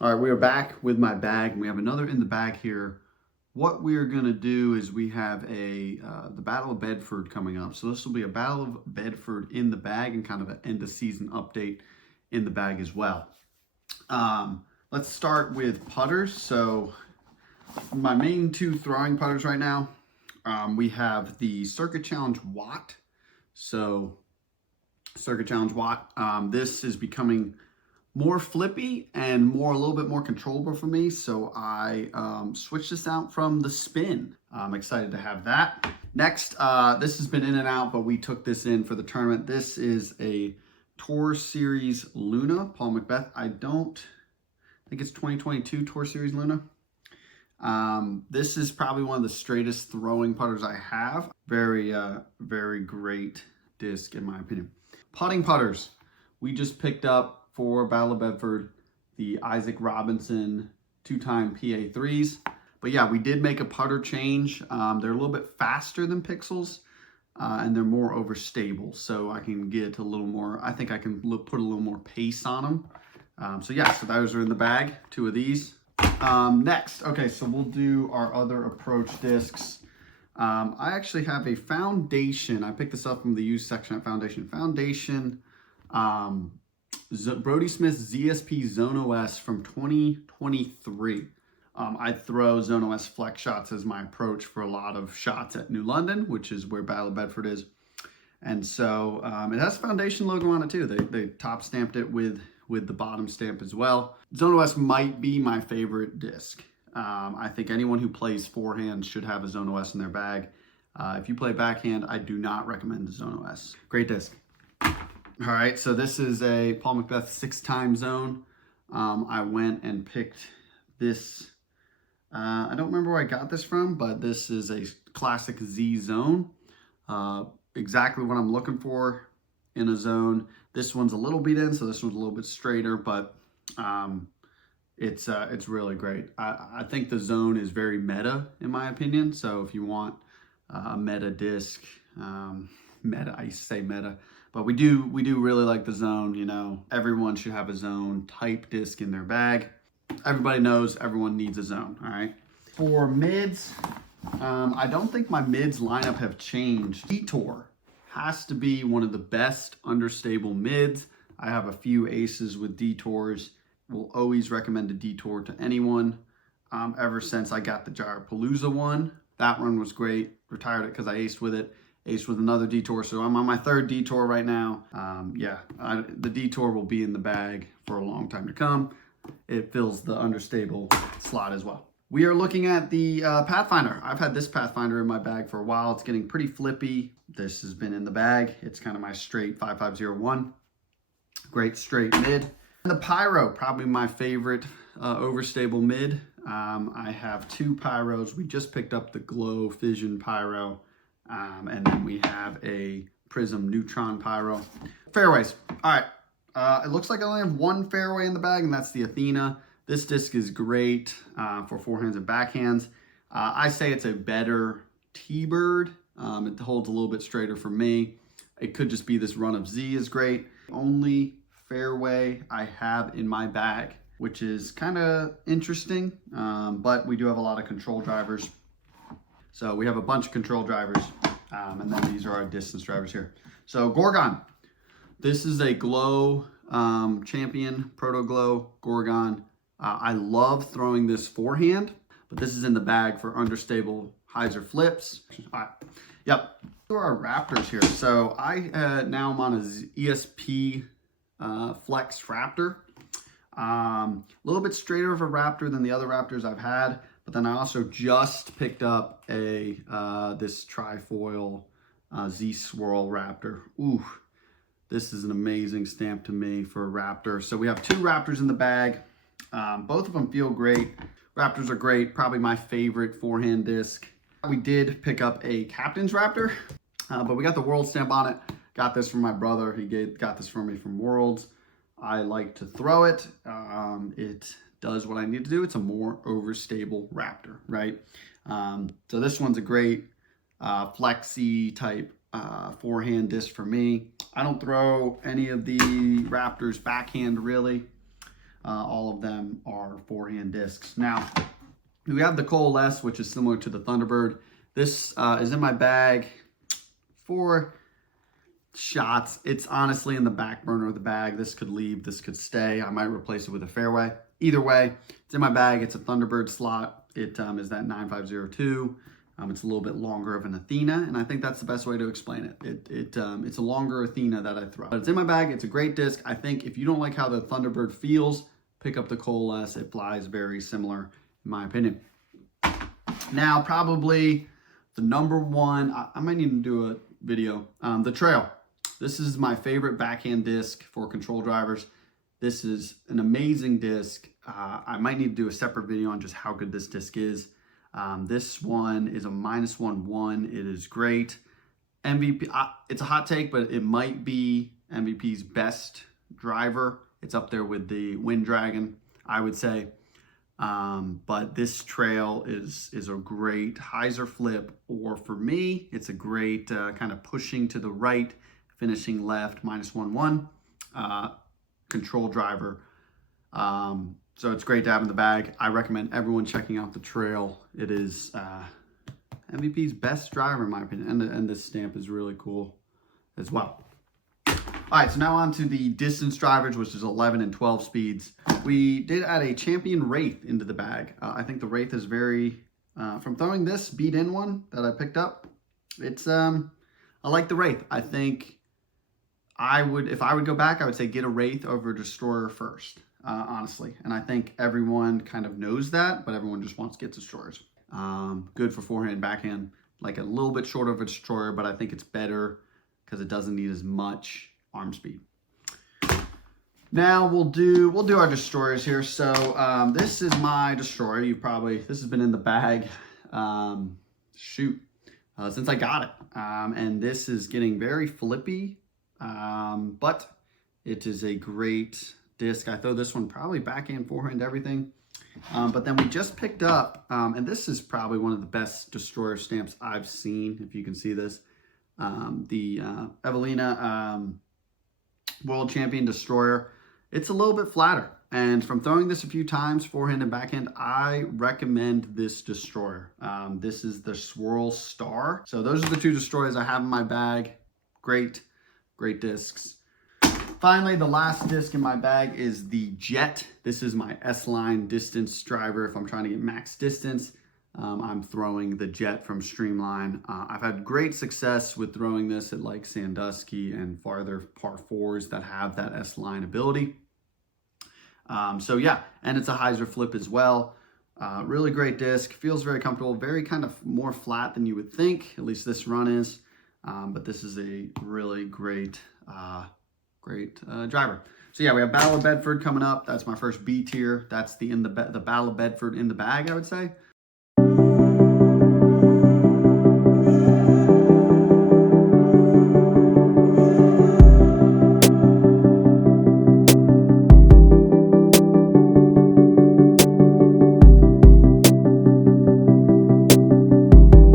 All right, we are back with my bag, and we have another in the bag here. What we are going to do is we have the Battle of Bedford coming up. So this will be a Battle of Bedford in the bag and kind of an end of season update in the bag as well. Let's start with putters. So my main two throwing putters right now, we have the Circuit Challenge Watt. So Circuit Challenge Watt, this is becoming more flippy and a little bit more controllable for me. So I switched this out from the spin. I'm excited to have that. Next, this has been in and out, but we took this in for the tournament. This is a Tour Series Luna, Paul Macbeth. I think it's 2022 Tour Series Luna. This is probably one of the straightest throwing putters I have. Very great disc in my opinion. Putting putters, we just picked up for Battle of Bedford the Isaac Robinson 2-time PA3s. But yeah, we did make a putter change. They're a little bit faster than Pixels, and they're more overstable. So I can get a little more, I think I can put a little more pace on them. So yeah, so those are in the bag, 2 of these. Next, okay, so we'll do our other approach discs. I actually have a Foundation. I picked this up from the used section at Foundation. Brodie Smith's ZSP Zone OS from 2023. I throw Zone OS flex shots as my approach for a lot of shots at New London, which is where Battle of Bedford is. And so it has a Foundation logo on it too. They top stamped it with the bottom stamp as well. Zone OS might be my favorite disc. I think anyone who plays forehand should have a Zone OS in their bag. If you play backhand, I do not recommend the Zone OS. Great disc. All right, so this is a Paul Macbeth 6-time zone. I went and picked this. I don't remember where I got this from, but this is a classic Z zone. Exactly what I'm looking for in a zone. This one's a little beat in, so this one's a little bit straighter, but it's really great. I think the zone is very meta in my opinion. So if you want a meta disc, I used to say meta. But we do really like the zone, you know. Everyone should have a zone type disc in their bag. Everybody knows everyone needs a zone, all right? For mids, I don't think my mids lineup have changed. Detour has to be one of the best understable mids. I have a few aces with Detours. Will always recommend a Detour to anyone. Ever since I got the Gyrapalooza one, that one was great. Retired it because I aced with it. Ace with another Detour, so I'm on my 3rd Detour right now. The Detour will be in the bag for a long time to come. It fills the understable slot as well. We are looking at the Pathfinder. I've had this Pathfinder in my bag for a while. It's getting pretty flippy. This has been in the bag. It's kind of my straight 5501. Great straight mid. And the Pyro, probably my favorite overstable mid. I have 2 Pyros. We just picked up the Glow Fission Pyro. And then we have a Prism Neutron Pyro. Fairways. All right. It looks like I only have 1 fairway in the bag, and that's the Athena. This disc is great for forehands and backhands. I say it's a better T-Bird. It holds a little bit straighter for me. It could just be this run of Z is great. Only fairway I have in my bag, which is kind of interesting, but we do have a lot of control drivers. So we have a bunch of control drivers, and then these are our distance drivers here. So Gorgon, this is a Glow Champion, Proto Glow Gorgon. I love throwing this forehand, but this is in the bag for understable hyzer flips. All right. Yep. These are our Raptors here. So I now am on a ESP Flex Raptor. A little bit straighter of a Raptor than the other Raptors I've had. But then I also just picked up this Trifoil Z-Swirl Raptor. Ooh, this is an amazing stamp to me for a Raptor. So we have 2 Raptors in the bag. Both of them feel great. Raptors are great, probably my favorite forehand disc. We did pick up a Captain's Raptor, but we got the World stamp on it. Got this from my brother. He got this for me from Worlds. I like to throw it. It does what I need to do. It's a more overstable Raptor, right? So this one's a great flexi type forehand disc for me. I don't throw any of the Raptors backhand really. all of them are forehand discs. Now, we have the Coalesce, which is similar to the Thunderbird. This is in my bag for shots. It's honestly in the back burner of the bag. This could leave, this could stay. I might replace it with a Fairway. Either way, it's in my bag. It's a Thunderbird slot. It is that 9502. It's a little bit longer of an Athena, and I think that's the best way to explain it. It's a longer Athena that I throw. But it's in my bag. It's a great disc. I think if you don't like how the Thunderbird feels, pick up the Coalesce. It flies very similar, in my opinion. Now, probably the number one, I might need to do a video, the Trail. This is my favorite backhand disc for control drivers. This is an amazing disc. I might need to do a separate video on just how good this disc is. This one is a -1-1. It is great. MVP, it's a hot take, but it might be MVP's best driver. It's up there with the Wind Dragon, I would say. But this Trail is a great hyzer flip, or for me, it's a great kind of pushing to the right, finishing left, -1-1 control driver. So it's great to have in the bag. I recommend everyone checking out the Trail. It is MVP's best driver, in my opinion, and this stamp is really cool as well. All right, so now on to the distance drivers, which is 11 and 12 speeds. We did add a Champion Wraith into the bag. I think the Wraith is very, from throwing this beat-in one that I picked up, it's, I like the Wraith. I think if I would go back, I would say get a Wraith over a Destroyer first, honestly. And I think everyone kind of knows that, but everyone just wants to get Destroyers. Good for forehand and backhand, like a little bit short of a Destroyer, but I think it's better because it doesn't need as much arm speed. Now we'll do our Destroyers here. So this is my Destroyer. This has been in the bag, since I got it. And this is getting very flippy. But it is a great disc. I throw this one probably backhand, forehand, everything. But then we just picked up, and this is probably one of the best Destroyer stamps I've seen, if you can see this, the Evelina World Champion Destroyer. It's a little bit flatter, and from throwing this a few times, forehand and backhand, I recommend this Destroyer. This is the Swirl Star. So those are the two Destroyers I have in my bag. Great discs. Finally, the last disc in my bag is the Jet. This is my S-Line distance driver. If I'm trying to get max distance, I'm throwing the Jet from Streamline. I've had great success with throwing this at like Sandusky and farther par 4s that have that S-Line ability. So yeah, and it's a hyzer flip as well. Really great disc, feels very comfortable, very kind of more flat than you would think, at least this run is. But this is a really great driver. So yeah, we have Battle of Bedford coming up. That's my first B tier. That's the Battle of Bedford in the bag, I would say.